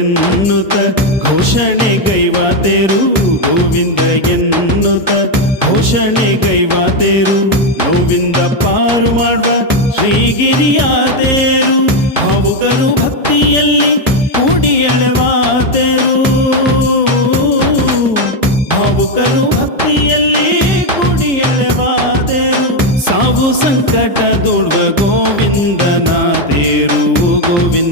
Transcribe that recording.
ಎನ್ನುತ ಘೋಷಣೆ ಎನ್ನುತ್ತ ಘೋಷಣೆಗೈವಾತೆರು ಗೋವಿಂದ ಎನ್ನುತ್ತ ಘೋಷಣೆಗೈವಾತೆರು ಗೋವಿಂದ ಪಾರು ಮಾಡುವ ಶ್ರೀಗಿರಿಯಾದೇರು ಅವುಗಳು ಭಕ್ತಿಯಲ್ಲಿ ಕೂಡಿ ಕೂಡಿಯಳೆವಾತೆರು ಅವುಗಳು ಭಕ್ತಿಯಲ್ಲಿ ಕೂಡಿ ಕೂಡಿಯಳೆವಾತೆರು ಸಾವು ಸಂಕಟ ದುಡ್ವ ಗೋವಿಂದನಾತೆರು ಗೋವಿಂದ